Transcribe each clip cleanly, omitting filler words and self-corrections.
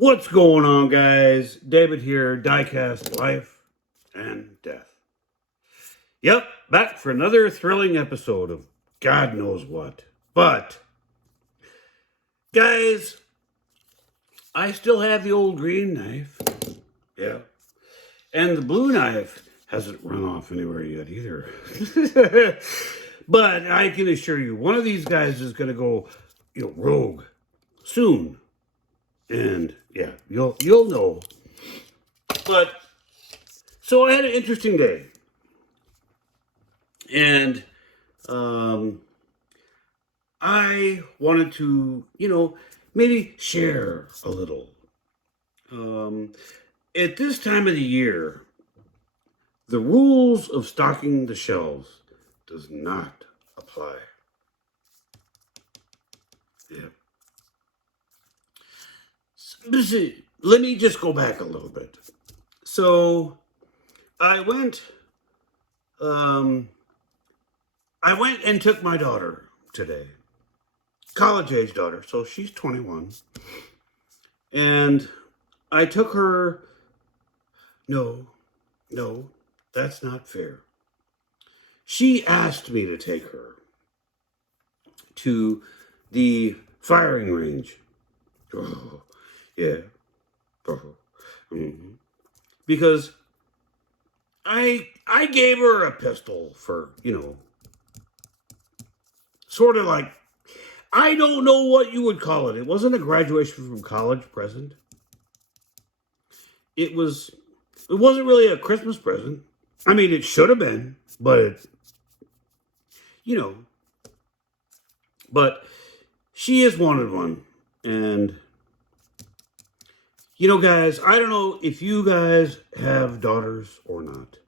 What's going on, guys? David here, Diecast Life and Death. Yep, back for another thrilling episode of God knows what. But, guys, I still have the old green knife. Yeah. And the blue knife hasn't run off anywhere yet either. But I can assure you, one of these guys is going to go, rogue soon. And yeah, you'll know. But so I had an interesting day, and I wanted to, maybe share a little. At this time of the year, the rules of stocking the shelves does not apply. Yeah. Let me just go back a little bit. So I went and took my daughter today, college age daughter. So she's 21, and I took her. No, that's not fair. She asked me to take her to the firing range. Oh, yeah. Oh. Mm-hmm. Because I gave her a pistol for, sort of like, I don't know what you would call it. It wasn't a graduation from college present. It wasn't really a Christmas present. I mean, it should have been, but but she has wanted one. And guys, I don't know if you guys have daughters or not,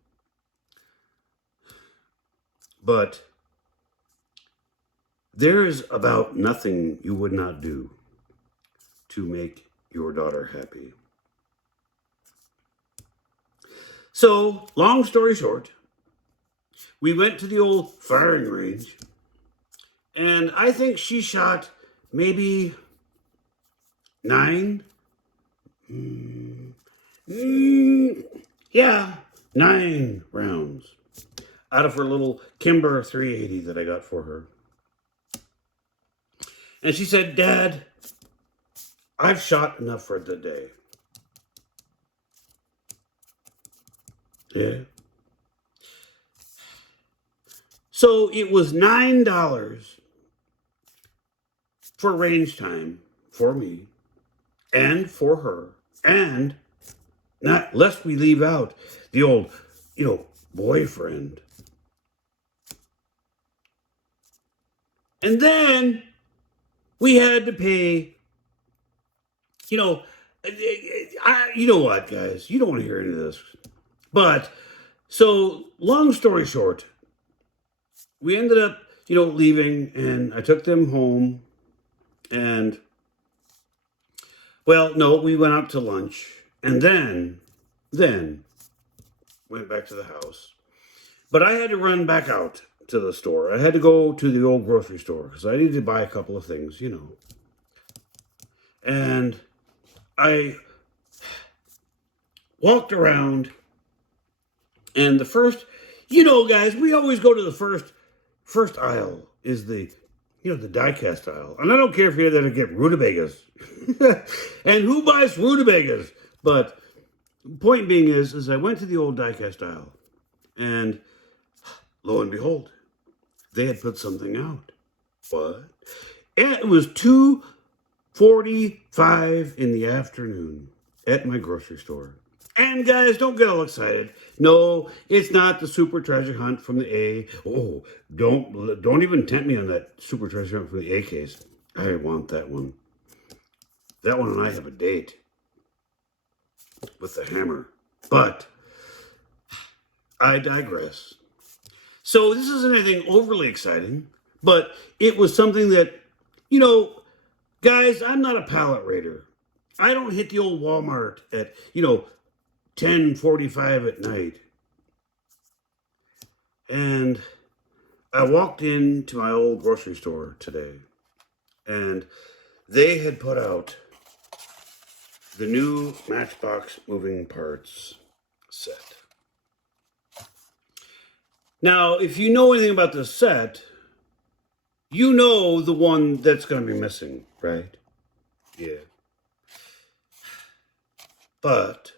but there is about nothing you would not do to make your daughter happy. So, long story short, we went to the old firing range, and I think she shot maybe 9 rounds out of her little Kimber 380 that I got for her. And she said, "Dad, I've shot enough for the day." Yeah. So it was $9 for range time for me and for her, and not lest we leave out the old, boyfriend. And then we had to pay, you know what, guys? You don't want to hear any of this. But, so, long story short, we ended up, leaving, and I took them home, and, well, no, we went out to lunch, and then went back to the house. But I had to run back out to the store. I had to go to the old grocery store, because I needed to buy a couple of things, And I walked around, and the first, guys, we always go to the first aisle is the diecast aisle. And I don't care if you're there to get rutabagas. And who buys rutabagas? But point being is I went to the old diecast aisle, and lo and behold, they had put something out. What? And it was 2:45 in the afternoon at my grocery store. And guys, don't get all excited. No, it's not the super treasure hunt from the A. Oh, don't even tempt me on that super treasure hunt from the A case. I want that one. That one and I have a date with the hammer. But I digress. So this isn't anything overly exciting, but it was something that, guys, I'm not a pallet raider. I don't hit the old Walmart at, 10:45 at night. And I walked into my old grocery store today, and they had put out the new Matchbox moving parts set. Now, if you know anything about this set, you know the one that's going to be missing, right? Yeah. But,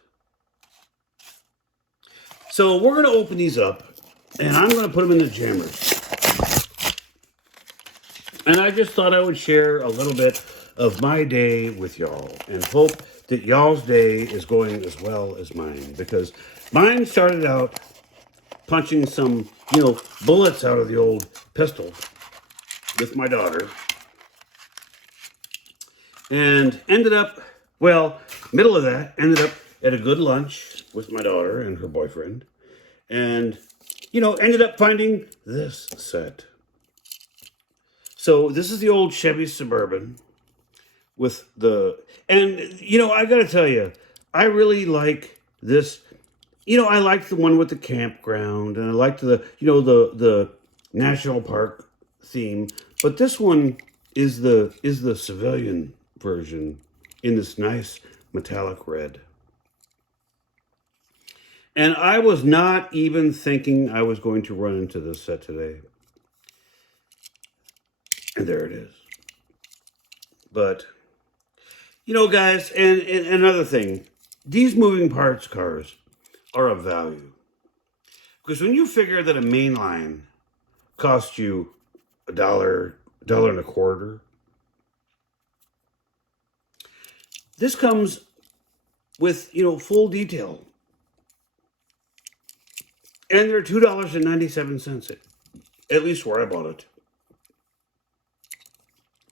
so we're going to open these up, and I'm going to put them in the jammers. And I just thought I would share a little bit of my day with y'all and hope that y'all's day is going as well as mine, because mine started out punching some, bullets out of the old pistol with my daughter, and ended up, middle of that, ended up at a good lunch with my daughter and her boyfriend, and, ended up finding this set. So this is the old Chevy Suburban with and I got to tell you, I really like this. I liked the one with the campground, and I liked the national park theme, but this one is the civilian version in this nice metallic red. And I was not even thinking I was going to run into this set today. And there it is. But, guys, and another thing, these moving parts cars are of value. Because when you figure that a mainline costs you $1, $1.25, this comes with, full detail. And they're $2.97, at least where I bought it.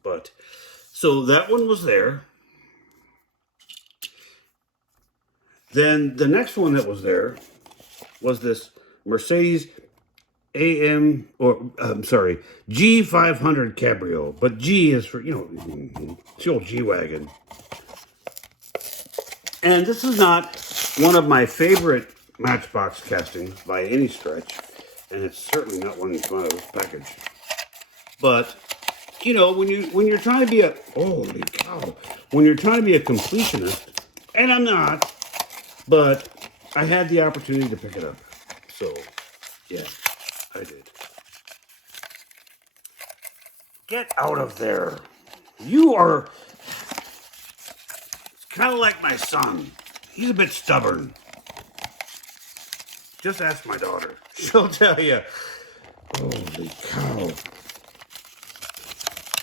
But, so that one was there. Then the next one that was there was this Mercedes G500 Cabrio. But G is for, it's the old G-Wagon. And this is not one of my favorite Matchbox castings by any stretch. And it's certainly not one that's come out of this package. But, when you're trying to be when you're trying to be a completionist, and I'm not, but I had the opportunity to pick it up. So, yeah, I did. Get out of there. You are... It's kind of like my son. He's a bit stubborn. Just ask my daughter. She'll tell you. Holy cow.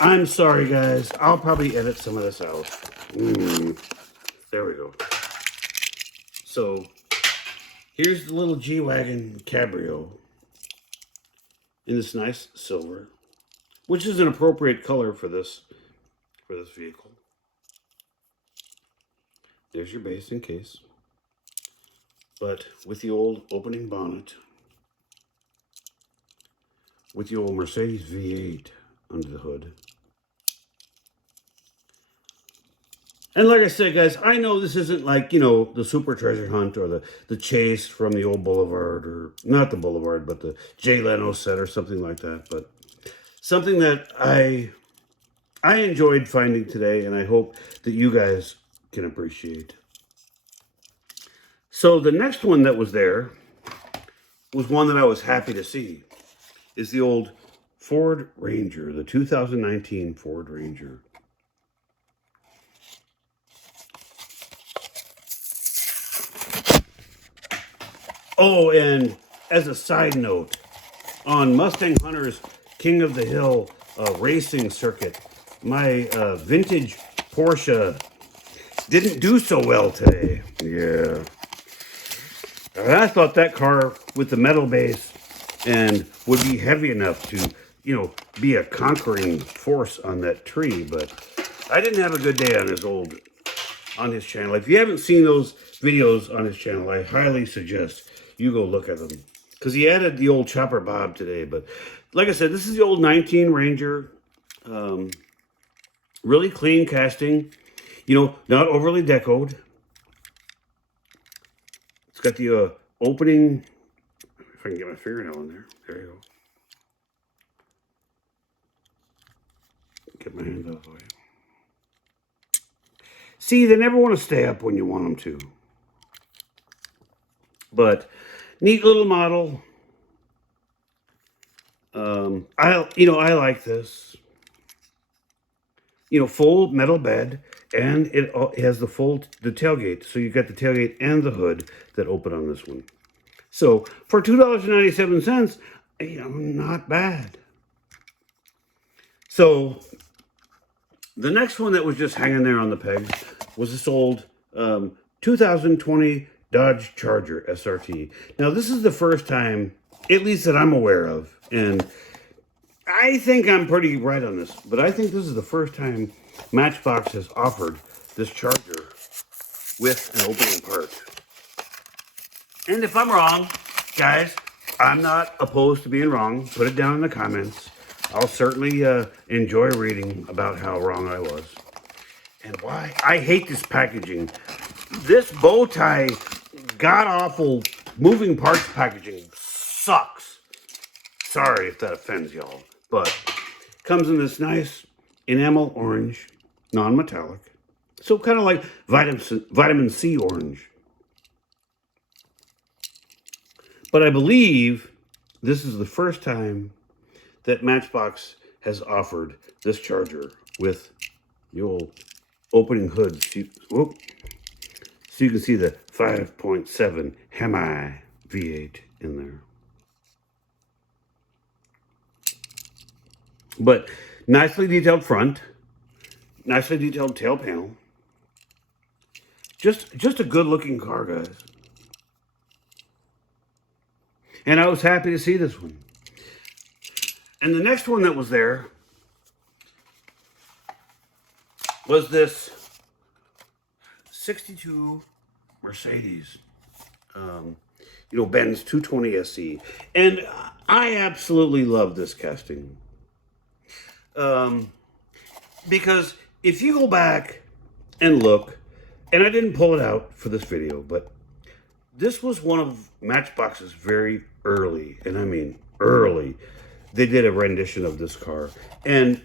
I'm sorry, guys. I'll probably edit some of this out. There we go. So, here's the little G-Wagon Cabrio in this nice silver, which is an appropriate color for this vehicle. There's your base in case. But with the old opening bonnet, with the old Mercedes V8 under the hood. And like I said, guys, I know this isn't like, the Super Treasure Hunt or the Chase from the old Boulevard, or not the Boulevard, but the Jay Leno set or something like that. But something that I enjoyed finding today, and I hope that you guys can appreciate. So the next one that was there was one that I was happy to see, is the old Ford Ranger, the 2019 Ford Ranger. Oh, and as a side note, on Mustang Hunter's King of the Hill racing circuit, my vintage Porsche didn't do so well today. Yeah. And I thought that car with the metal base and would be heavy enough to, be a conquering force on that tree, but I didn't have a good day on his channel. If you haven't seen those videos on his channel, I highly suggest you go look at them, because he added the old chopper bob today. But like I said, this is the old 19 Ranger, really clean casting, not overly decoed. It's got the opening, if I can get my fingernail in there. There you go. Get my hand out of the way. See, they never want to stay up when you want them to. But neat little model. I like this. Full metal bed, and it has the tailgate. So you got the tailgate and the hood that open on this one. So for $2.97, not bad. So the next one that was just hanging there on the pegs was this old 2020 Dodge Charger SRT. Now this is the first time, at least that I'm aware of, and I think I'm pretty right on this, but I think this is the first time Matchbox has offered this Charger with an opening part. And if I'm wrong, guys, I'm not opposed to being wrong. Put it down in the comments. I'll certainly enjoy reading about how wrong I was. And why. I hate this packaging. This bow tie, god-awful moving parts packaging sucks. Sorry if that offends y'all. But comes in this nice enamel orange, non-metallic. So kind of like vitamin C orange. But I believe this is the first time that Matchbox has offered this Charger with the old opening hood. So you can see the 5.7 Hemi V8 in there. But nicely detailed front, nicely detailed tail panel. Just a good looking car, guys. And I was happy to see this one. And the next one that was there was this 62 Mercedes, Benz 220 SE. And I absolutely love this casting. Because if you go back and look, and I didn't pull it out for this video, but this was one of Matchbox's very early, and I mean early, they did a rendition of this car. And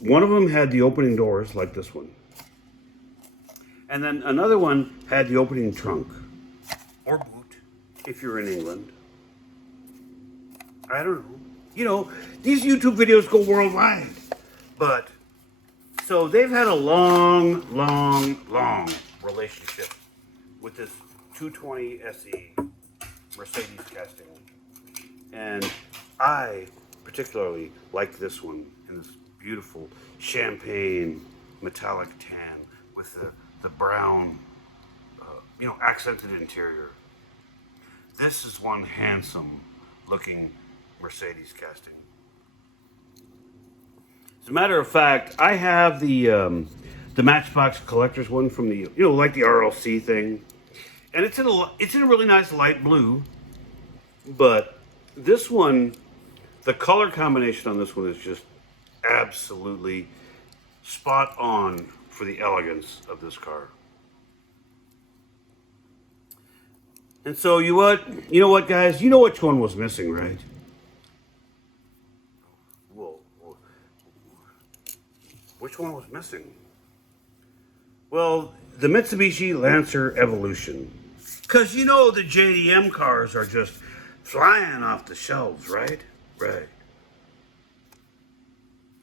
one of them had the opening doors like this one. And then another one had the opening trunk, or boot, if you're in England. I don't know. These YouTube videos go worldwide. But, so they've had a long relationship with this 220 SE Mercedes casting. And I particularly like this one in this beautiful champagne metallic tan with the brown, accented interior. This is one handsome looking Mercedes casting. As a matter of fact, I have the Matchbox collector's one from the, like the RLC thing. And it's in a really nice light blue. But this one, the color combination on this one is just absolutely spot on for the elegance of this car. And so you know what, guys? You know which one was missing, right? Whoa. Which one was missing? Well, the Mitsubishi Lancer Evolution. Because the JDM cars are just flying off the shelves, right? Right.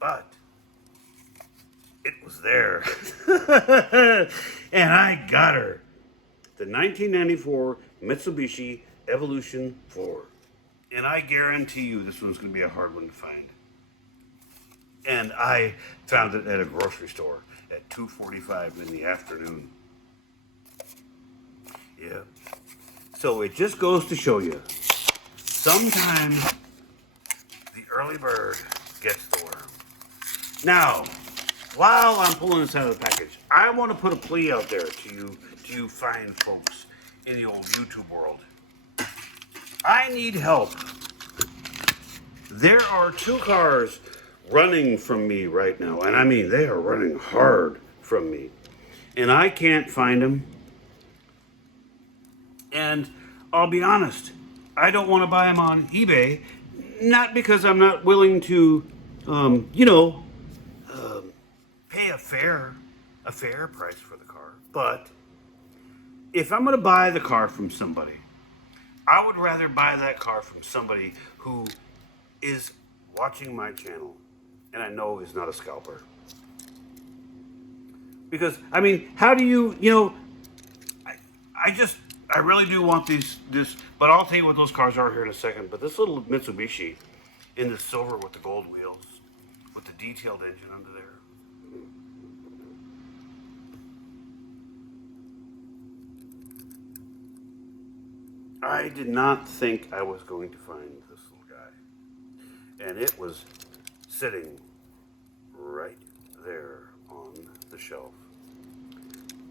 But it was there. And I got her. The 1994 Mitsubishi Evolution 4. And I guarantee you this one's going to be a hard one to find. And I found it at a grocery store at 2:45 in the afternoon. Yeah. So it just goes to show you, sometimes the early bird gets the worm. Now, while I'm pulling this out of the package, I want to put a plea out there to you fine folks in the old YouTube world. I need help. There are two cars running from me right now, and I mean they are running hard from me, and I can't find them. And I'll be honest, I don't want to buy them on eBay, not because I'm not willing to, pay a fair price for the car. But if I'm going to buy the car from somebody, I would rather buy that car from somebody who is watching my channel and I know is not a scalper. Because, I mean, how do I really do want this, but I'll tell you what those cars are here in a second. But this little Mitsubishi in the silver with the gold wheels, with the detailed engine under there. I did not think I was going to find this little guy. And it was sitting right there on the shelf.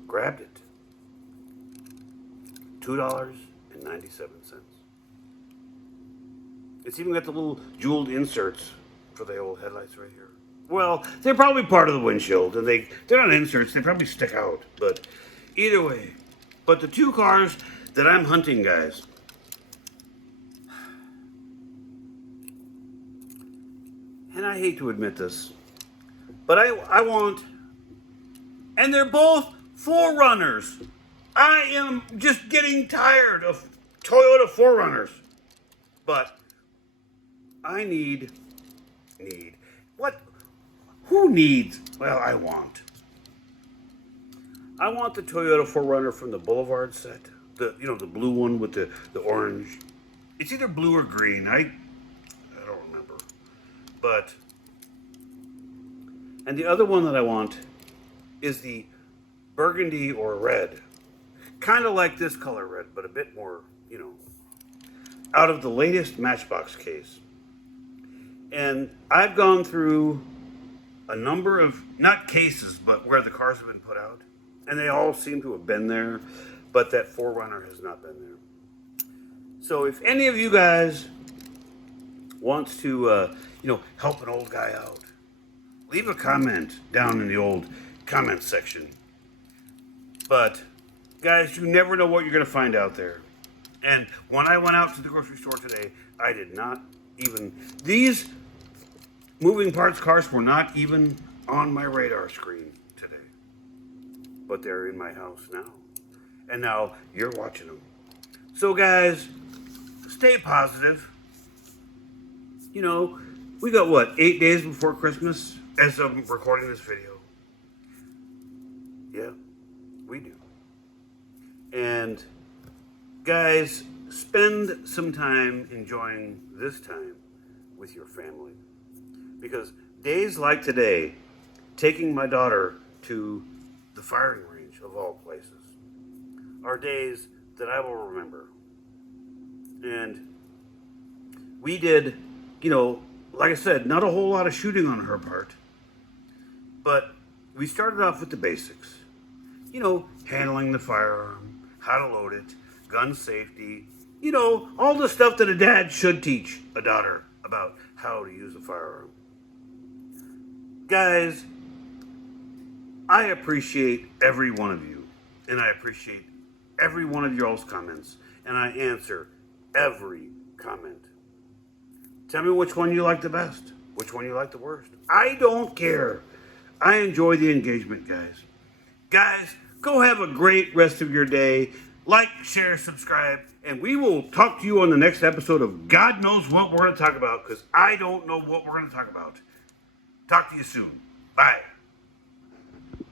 Grabbed it. $2.97. It's even got the little jeweled inserts for the old headlights right here. Well, they're probably part of the windshield, and they're not inserts, they probably stick out. But either way, but the two cars that I'm hunting, guys, and I hate to admit this, but I want, and they're both 4Runners. I am just getting tired of Toyota 4Runners. But I need, what, who needs, well, I want the Toyota 4Runner from the Boulevard set. The blue one with the orange. It's either blue or green. I don't remember. But, and the other one that I want is the burgundy or red. Kind of like this color red, but a bit more, out of the latest Matchbox case. And I've gone through a number of, not cases, but where the cars have been put out. And they all seem to have been there, but that 4Runner has not been there. So if any of you guys wants to, help an old guy out, leave a comment down in the old comment section. But, guys, you never know what you're going to find out there. And when I went out to the grocery store today, I did not even, these moving parts cars were not even on my radar screen today. But they're in my house now. And now you're watching them. So, guys, stay positive. We got 8 days before Christmas as I'm recording this video. Yeah, we do. And guys, spend some time enjoying this time with your family. Because days like today, taking my daughter to the firing range of all places, are days that I will remember. And we did, like I said, not a whole lot of shooting on her part, but we started off with the basics. Handling the firearm, how to load it, gun safety, all the stuff that a dad should teach a daughter about how to use a firearm. Guys, I appreciate every one of you, and I appreciate every one of y'all's comments, and I answer every comment. Tell me which one you like the best, which one you like the worst. I don't care. I enjoy the engagement, guys. Guys, go have a great rest of your day. Like, share, subscribe, and we will talk to you on the next episode of God knows what we're going to talk about, because I don't know what we're going to talk about. Talk to you soon. Bye.